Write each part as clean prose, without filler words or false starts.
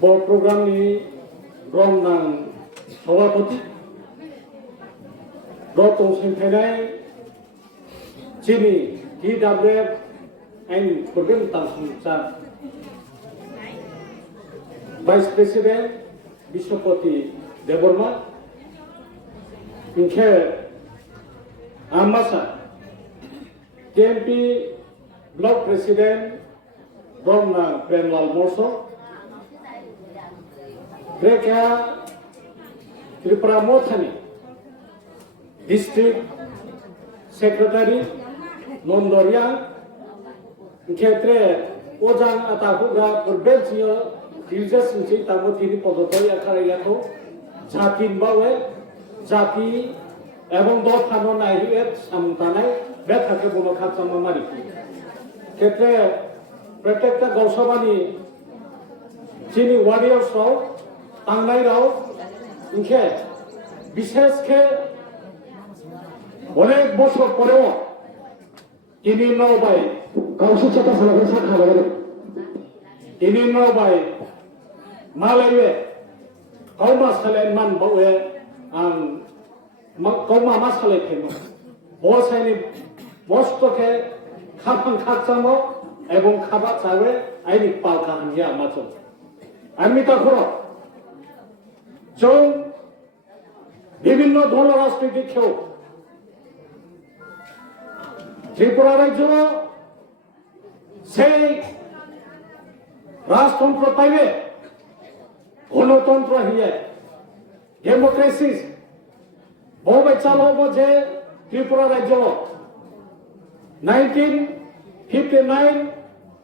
প্রোগ্রামনি রমনাং সভাপতি রতন সিংফাইনাই চিনি DWF আইন করবেন তালসা ভাইস প্রেসিডেন্ট বিশ্বপতি দেববর্মা ইনখে আমাসা TMP ব্লক প্রেসিডেন্ট রমনা প্রেমলাল মোর্শ Breka Tripura Mothani District Secretary Nondoriang Ketre Ojang Atahuga Urbenzio Jesus Sinci Tamu Tiri Podotoy Akarayako Jatin Bawe Jati এবং দল থানো নাই এর সামতানাই বেথাকে বলো খাচ্ছা মামারি ক্ষেত্রে প্রত্যেকটা গৌসভানি যিনি ওয়ারিয়ার্স রাও তাংনাই রাও ইনখে বিশেষকে অনেক বছর পরেও তিনি নবাই গাউসু চাটা সালাবে সাখা লাগে তিনি নবাই মালাইবে কৌমা সালেন মান বাওয়ে আং কৌমা মাসালে ফেমো বসাইনি বস্তকে খাপান খাচ্ছামো এবং খাবার চাবে আইনি পালকা হানিয়া মাচো আমি তখন বিভিন্ন দল রাজনৈতিক খেউ ত্রিপুরা রাজ্য সেই রাজতন্ত্র পাইবে গণতন্ত্র হিয়ে ডেমোক্রেসি ববে চালাবো যে ত্রিপুরা রাজ্য 1959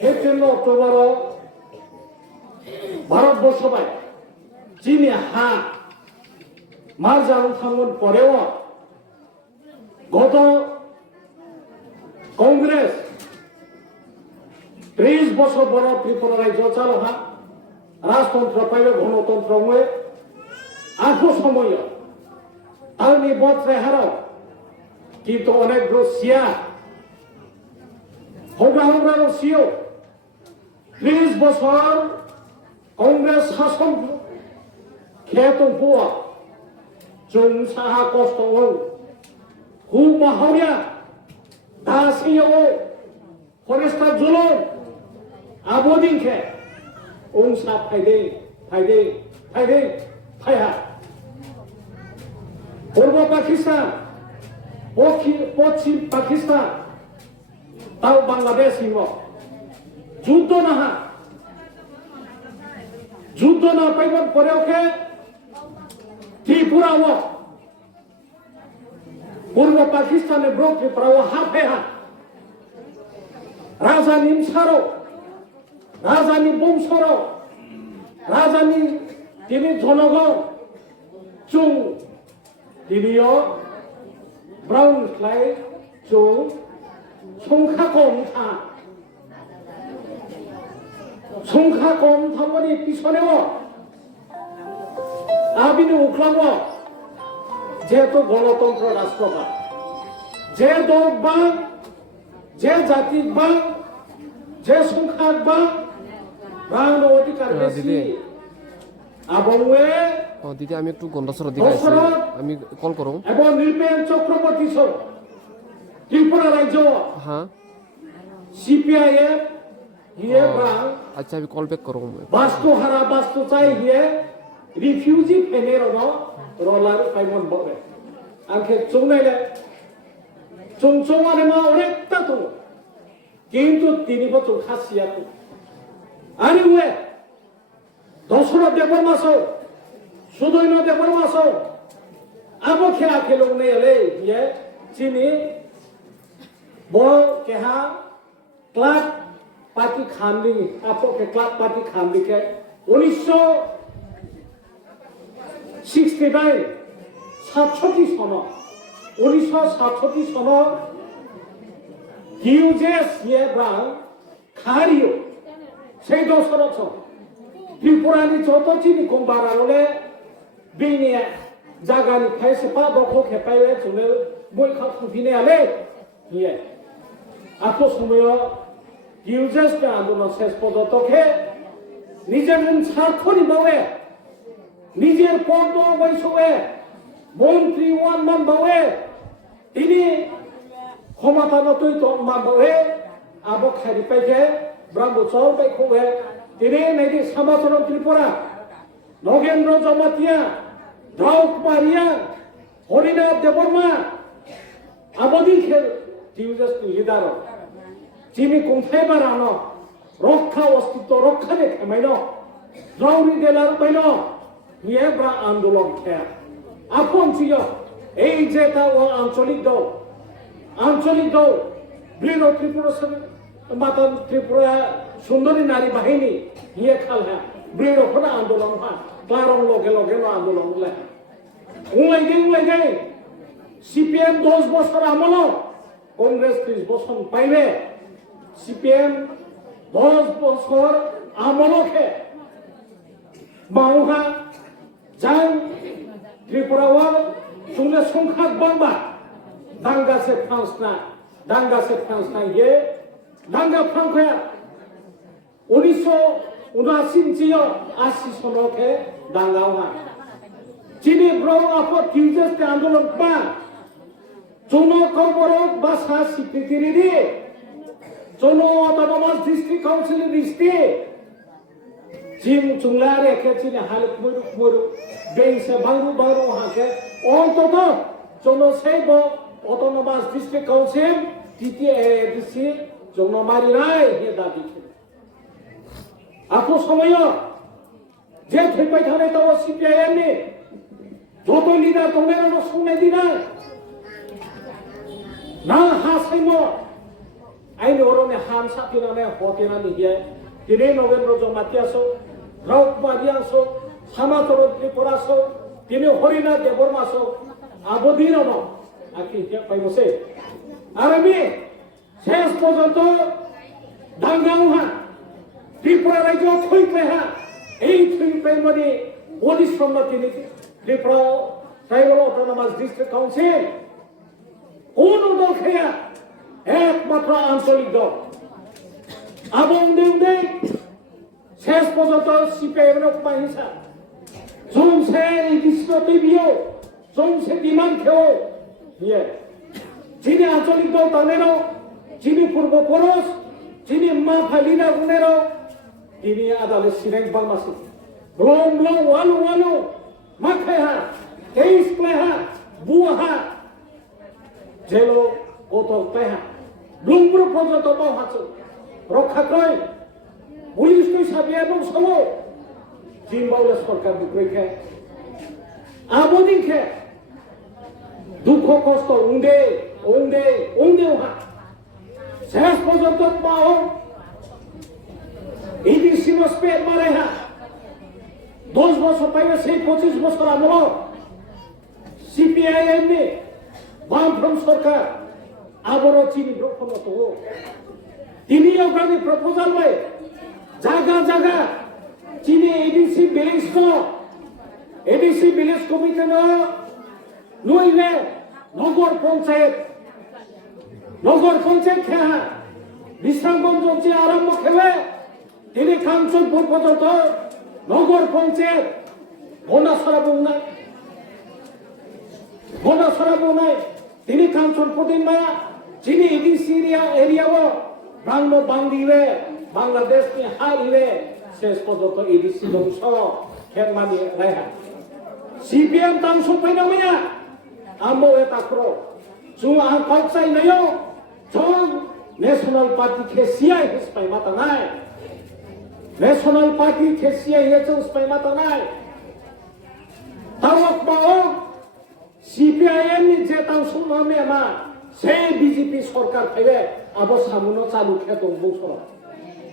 15 অক্টোবর ভারতবর্ষ পায় চীনে হা মার জারুন থামন পরেও গত কংগ্রেস 30 বছর বড় ত্রিপুরা রাজ্য চালো হা রাজতন্ত্র পাইবে গণতন্ত্র হয়ে আঠো সময় আনি বত্রে হারাও কিন্তু অনেক রশিয়া হোগা হোগা রশিও 30 বছর কংগ্রেস শাসন খেত পুয়া জং সাহা কষ্ট হু মাহরিয়া দাসিও ফরেস্টার জুলুম আবদিনকে ওংসা ফাইদে ফাইদে ফাইদে ফাইহা পূর্ব পাকিস্তান পশ্চিম পাকিস্তান তাও বাংলাদেশ হিম যুদ্ধ নাহা যুদ্ধ না পাইবার পরেও ত্রিপুরা পূর্ব পাকিস্তানের ব্রো ত্রিপুরা হাফে হাত রাজধানী সারো রাজধানী বংশর রাজধানী তিনি জনগণ চুং তিনিও ব্রাউন ফ্লাই চুং সংখ্যা কম থা সংখ্যা কম থামনি পিছনেও আবিনি উখলাম যেহেতু গণতন্ত্র রাষ্ট্র যে দল বা যে জাতি বা যে সংখ্যা বা প্রাণ অধিকার বেশি আবংয়ে দিদি আমি একটু গন্ডাসর দিকে আমি কল করো এবং নির্পেন চক্রবর্তী সর ত্রিপুরা রাজ্য হ্যাঁ সিপিআইএম হিয়ে বা আচ্ছা আমি কল ব্যাক করো বাস্তু হারা বাস্তু চাই হিয়ে রিফিউজি ফেনের রলার পাইমন বলে আনকে চৌনাইলে চংচমারে মা অনেকটা তো কিন্তু তিনি বছর খাসিয়া তো আরে ওয়ে দশরা দেবর মাস সুদৈন দেবর মাস আবো খেলা খেলো নেই এলে ইয়ে চিনি বড় কেহা ক্লাব পার্টি খান্দি আপো কে ক্লাব পার্টি খান্দি কে 1969 67 সন 1967 সন হিউজেস ইয়ে ব্রাং খারিও সেই দশরথ ত্রিপুরানি যত চিনি কমবারা হলে বিনে জাগানি ফাইসে পা বকো খেপাইবে চলে বই খাপ বিনে আলে ইয়ে আপো সময় হিউজেস কে আন্দোলন শেষ পর্যন্ত নিজের স্বার্থনি বাউে নিজের পদ বৈশে মন্ত্রী ওয়ান মান বাউে তিনি ক্ষমতানতই মা বাউে আবো খারি পাইকে ব্রহ্মচর পাইখে তিনি নাইদি সমাচরণ ত্রিপুরা নগেন্দ্র জমাতিয়া দ্রৌপমারিয়া হরিনাথ দেববর্মা আবদিন খেল টিউজাস লিডার চিনি কোনথায় বাড়ানো রক্ষা অস্তিত্ব রক্ষা দেখে মাইন দ্রৌরি দেলার মাইন নিয়ে ব্রা আন্দোলন খেয়া আপন ছিল এই যে তা ও আঞ্চলিক দল বীর ত্রিপুরা মাতা ত্রিপুরা সুন্দরী নারী বাহিনী নিয়ে খাল হ্যাঁ বীর ওখানে আন্দোলন হয় ক্লারং লগে লগে আন্দোলন উংলাই সিপিএম 10 বছর আমল কংগ্রেস 30 বছর পাইবে সিপিএম 10 বছর আমলকে মাউহা যান ত্রিপুরাওয়ার সঙ্গে সংখ্যা বাংলা দাঙ্গা সে ফ্রান্স না ये দাঙ্গা ফ্রাঙ্কয়া 1979 সনকে দাঙ্গা हुआ চিনি ব্রো আপো টিউজাস আন্দোলন পা জনো কবরক বাসা স্বীকৃতি দিয়ে জনো অটোনমাস ডিস্ট্রিক্ট কাউন্সিল দিস্তে জিম চুংলা রেখে চিনি হালক মুরু বেংসে বাংরু হাকে অন্তত জনো সেইব অটোনমাস ডিস্ট্রিক্ট কাউন্সিল টিটিএডিসি জনো মারি রাই হে দাবি আপো সময় যে থৈপাই থানে তো সিপিআইএম নি যত লিডার তোমরা সময় দিনা না হাসাইম আইন ওরনে হাম সাকিনানে হতেনা নিয়ে দিনে নগেন্দ্র জমাতিয়াসো দ্রৌপমারিয়াসো সমাচর ত্রিপুরাসো তিনি হরিনাথ দেববর্মাসো আবদিন আকি পাইবসে আর আমি শেষ পর্যন্ত দাঙ্গাউহা ত্রিপুরা রাজ্য থইপেহা এই থইপের মধ্যে পরিশ্রম তিনি Tripura tribal autonomous district council কোন দল খেয়া একমাত্র আঞ্চলিক দল আবং দেউদে শেষ পর্যন্ত সিপিআইএম হিংসা জমসে বিশ্ব টিভিও জমসে বিমান খেও নিয়ে যিনি আঞ্চলিক দল তানেরও যিনি পূর্বপুরুষ যিনি মা ফালিনা গুনেরও তিনি আদালত সিনেক বাংলাসি ব্লং ওয়ালু মাখাইহা তেইশ প্লেহা বুহা জেলো কত প্লেহা ব্লুমপুর পর্যন্ত বাহাচো রক্ষা কই পুলিশ কই সাবিয়া এবং সব জিম্বাবুয়ে সরকার দুঃখে আবদিনকে দুঃখ কষ্ট উন্দে হা শেষ পর্যন্ত পাও এই সীমা স্পেড মারে হা 10 বছর পাইবে সেই 25 বছর আমল সিপিআইএম নি বামফ্রন্ট সরকার আবারও চিনি ক্ষমতা তিনি ওখানে প্রপোজাল হয় জায়গা চিনি এডিসি ভিলেজ কমিটি নইলে নগর পঞ্চায়েত খেয়া বিশ্রামগঞ্জ যে আরম্ভ খেলে তিনি কাঞ্চনপুর পর্যন্ত নগর পঞ্চায়েত ঘনাসরা বনাই তিনি কাঞ্চনপুর দিন মা যিনি এডিসি এরিয়াও বাংলিরে বাংলাদেশ হারিলে শেষ পর্যন্ত এডিসি বংশ খেমানি রায়হা সিপিএম তাংসু ফাইনামায়া আমো এটাক্রো জুং আং কাউসাই নাयो জং ন্যাশনাল পার্টি কে সিআই হিসপাই মাতা নাই ন্যাশনাল পার্টি কে সিআই হিসপাই মাতা নাই তাওক বাও সিপিআইএম নি যে তাংসু নামে মা সেই বিজেপি সরকার ফাইবে আবো সামুনো চালু খেতো বংশ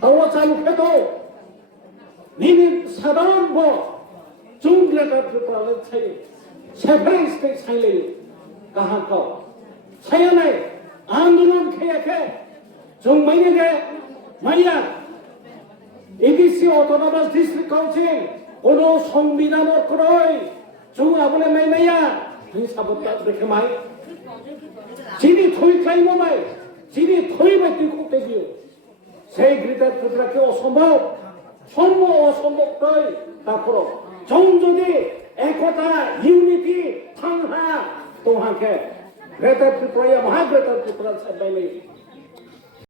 তাও চালু খেতো নিনি সাধারণ ব জুং লেটার প্রিপারেল ছাই সেভেন স্টেট ছাইলে কাহা কাও ছায়ানাই আন্দোলন খেয়ে जों माइने माइया एडिसि অটোনমাস ডিস্ট্রিক্ট কাউন্সিল কোন সংবিধান অক্ষরই जों আবলে মাইয়া হিসাবত দেখে মাই যিনি থই খাইমো মাই যিনি থই ব্যক্তি করতে দিও সেই গ্রিটার পুত্রকে অসম্ভব সম্ভব অসম্ভবটাই তা করো জন যদি একতা ইউনিটি থাকা তোমাকে গ্রেটার ত্রিপুরা মহা গ্রেটার ত্রিপুরা সাবাইলে